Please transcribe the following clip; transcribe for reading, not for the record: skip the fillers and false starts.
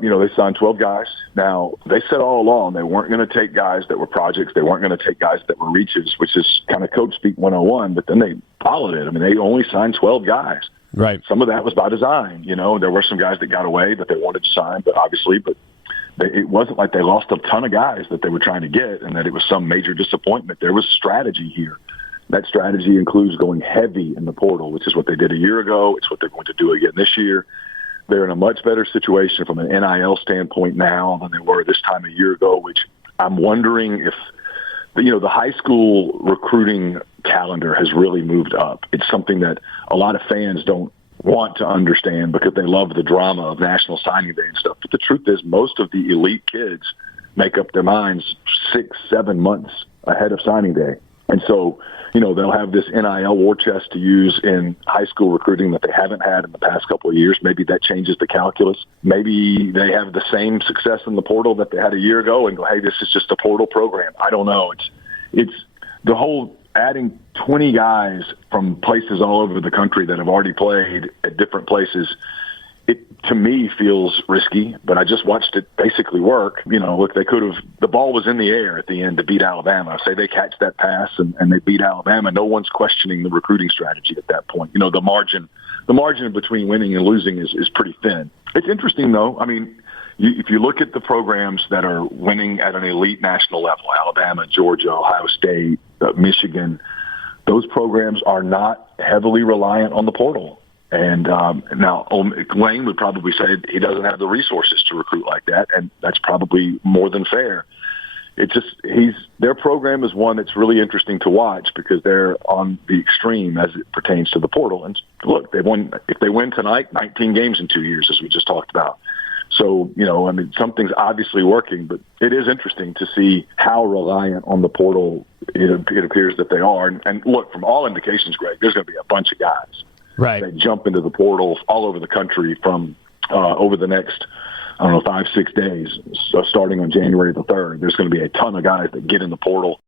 They signed 12 guys. Now, they said all along they weren't going to take guys that were projects. They weren't going to take guys that were reaches, which is kind of coach speak 101, but then they followed it. I mean, they only signed 12 guys. Right. Some of that was by design. There were some guys that got away that they wanted to sign, but it wasn't like they lost a ton of guys that they were trying to get and that it was some major disappointment. There was strategy here. That strategy includes going heavy in the portal, which is what they did a year ago. It's what they're going to do again this year. They're in a much better situation from an NIL standpoint now than they were this time a year ago, which I'm wondering if, the high school recruiting calendar has really moved up. It's something that a lot of fans don't want to understand because they love the drama of National Signing Day and stuff. But the truth is most of the elite kids make up their minds 6-7 months ahead of signing day. And so, they'll have this NIL war chest to use in high school recruiting that they haven't had in the past couple of years. Maybe that changes the calculus. Maybe they have the same success in the portal that they had a year ago and go, hey, this is just a portal program. I don't know. It's the whole adding 20 guys from places all over the country that have already played at different places. It, to me, feels risky, but I just watched it basically work. Look, the ball was in the air at the end to beat Alabama. Say they catch that pass and they beat Alabama. No one's questioning the recruiting strategy at that point. The margin between winning and losing is pretty thin. It's interesting, though. I mean, if you look at the programs that are winning at an elite national level, Alabama, Georgia, Ohio State, Michigan, those programs are not heavily reliant on the portal. And now Lane would probably say he doesn't have the resources to recruit like that, and that's probably more than fair. It's just their program is one that's really interesting to watch because they're on the extreme as it pertains to the portal. And look, if they win tonight, 19 games in 2 years, as we just talked about. So, something's obviously working, but it is interesting to see how reliant on the portal it appears that they are. And look, from all indications, Greg, there's going to be a bunch of guys. Right. They jump into the portal all over the country from over the next, 5-6 days. So starting on January the 3rd, there's going to be a ton of guys that get in the portal.